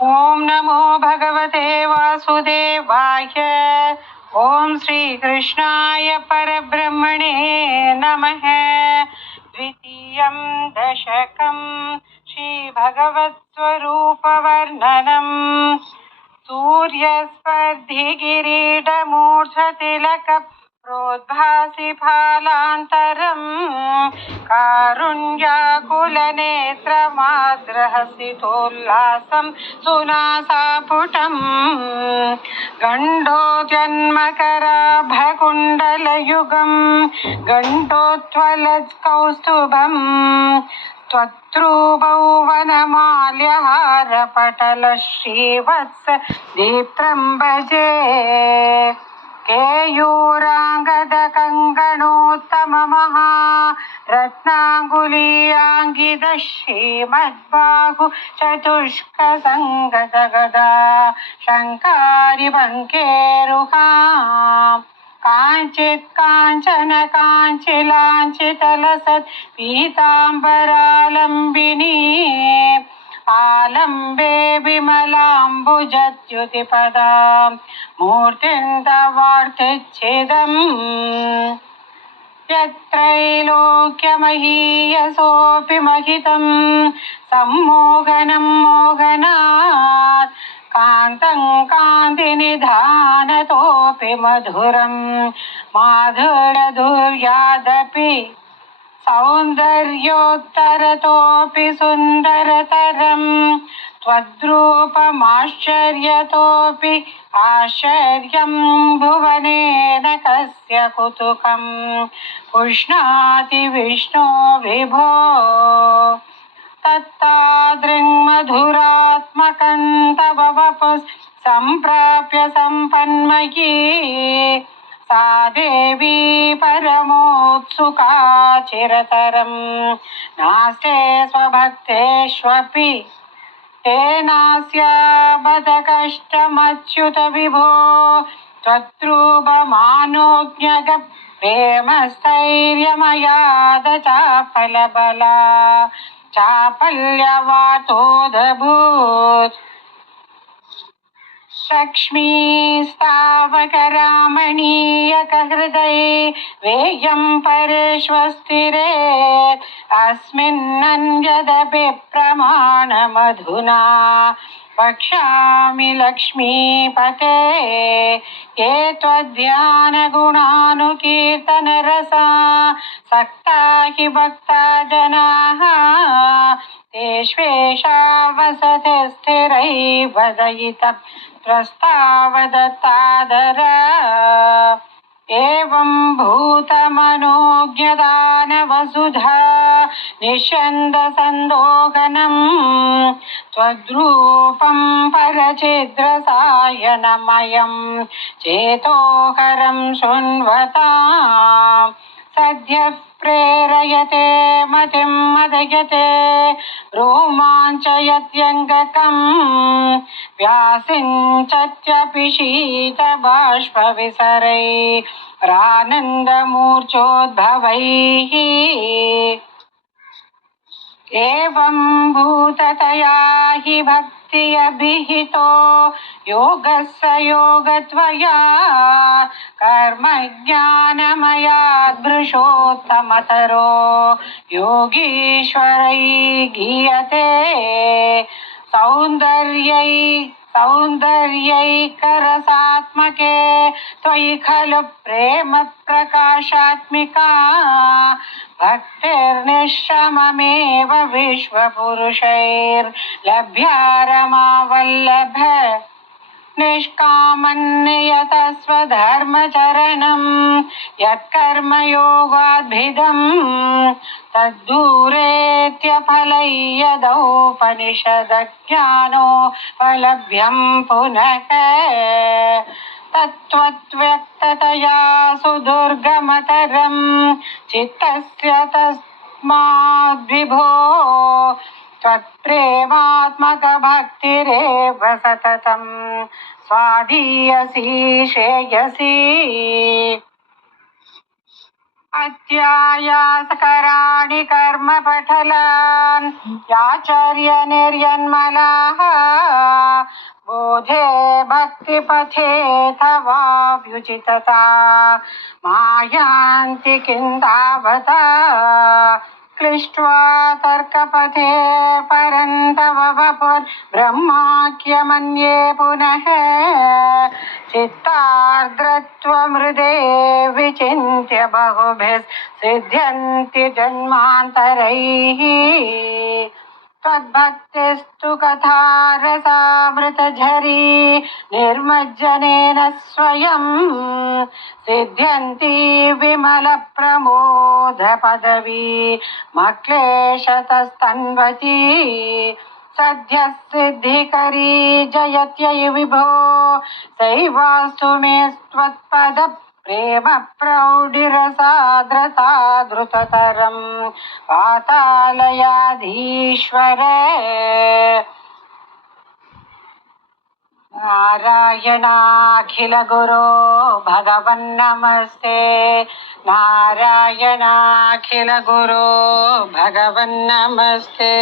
ओम नमो भगवते वासुदेवाय। ओम श्री कृष्णाय परब्रह्मणे नमः। द्वितीयं दशकं श्री भगवत्स्वरूप वर्णनम्। सूर्यस्पर्धिगिरीटमूर्धतिलक प्रोद्भासि फालान्तरम् कारुण्याकुलनेत्रमाद्रहसितोल्लासं सुनासापुटम् गण्डोजन्मकराभकुण्डलयुगम् गण्डोत्वलकौस्तुभम् त्वत्रूपौ वनमाल्यहारपटल श्रीवत्स दीप्तं भजे। केयूराङ्गद कङ्कणोत्तममहा रत्नाङ्गुलीयाङ्गिद श्रीमद्बाहु चतुष्क सङ्गद गदा शङ्कारि बङ्केरुहा काञ्चित् काञ्चन काञ्चिलाञ्चितलसत् पीताम्बरालम्बिनी आलम्बे विमलाम्बुजद्युतिपदां मूर्तिं तवार्तिच्छिदम् यत्रैलोक्यमहीयसोऽपि महितं सम्मोहनं मोहनात् कान्तं कान्तिनिधानतोऽपि मधुरं माधुर्यदुर्यादपि सौन्दर्योत्तरतोऽपि सुन्दरतरम् त्वद्रूपमाश्चर्यतोऽपि आश्चर्यं भुवनेन कस्य कुतुकं पुष्णाति विष्णो विभो तत्तादृङ्मधुरात्मकं तव वपुः सम्प्राप्य सम्पन्मयी सा देवी परमोत्सुका चिरतरं नास्ते स्वभक्तेष्वपि तेनास्या बत कष्टमच्युत विभो त्वद्रूपमानोज्ञग प्रेमस्थैर्यमयाद चाफलबला चापल्यवातोदभूत् लक्ष्मीस्तावकरामणीयकहृदये वेयं परेष्वस्तिरे अस्मिन्नन्यदपि प्रमाणमधुना वक्ष्यामि लक्ष्मीपते ये त्वद्ध्यानगुणानुकीर्तनरसा सक्ता हि भक्ता जनाः तेष्वेषा वसति स्थिरैव दयितः प्रस्तावदत्तादर एवं भूतमनोज्ञदानवसुधा निःशन्दसन्दोहनं त्वद्रूपं परचिद्रसायनमयं चेतोहरं शृण्वताम् सद्यः प्रेरयते मतिं मदयते रोमाञ्चयत्यङ्गकं व्यासिञ्चत्यपि शीतबाष्पविसरैरानन्दमूर्छोद्भवैः एवं भूततया हि भक्तियभिहितो योगस्य योगत्वया कर्मज्ञानमयाद्भृशोत्तमतरो योगीश्वरै गीयते सौन्दर्यैकरसात्मके त्वयि खलु प्रेम प्रकाशात्मिका भक्तिर्निश्चममेव विश्वपुरुषैर्लभ्या रमावल्लभ निष्कामन्नियतस्वधर्मचरणं यत्कर्मयोगाद्भिदं तद्धूरेत्यफलैयदौपनिषदज्ञानोपलभ्यं पुनः तत्त्वव्यक्ततया सुदुर्गमतरं चित्तस्य तस्माद्विभो त्वत्प्रेमात्मकभक्तिरेव सततं स्वाधीयसी श्रेयसी अत्यायासकराणि कर्मपठलान् याचर्य निर्यन्मलाः बोधे भक्तिपथे तवाव्युचितता मायान्ति किं तावता क्लिष्ट्वा तर्कपथे परन्तव वपुर्ब्रह्माख्यमन्ये पुनः चित्तार्द्रत्वमृदे विचिन्त्य बहुभिः सिद्ध्यन्ति जन्मान्तरैः त्वद्भक्तिस्तु कथारसामृतझरी निर्मज्जनेन स्वयं सिद्ध्यन्ति विमलप्रमोदपदवी मक्लेशतस्तन्वती सद्यः सिद्धिकरी जयत्यै विभो सैवास्तु मे त्वत्पद प्रेम प्रौढिरसाद्रता द्रुततरं पातालयाधीश्वर नारायणाखिल गुरो भगवन्नमस्ते नारायणाखिल गुरो भगवन्नमस्ते।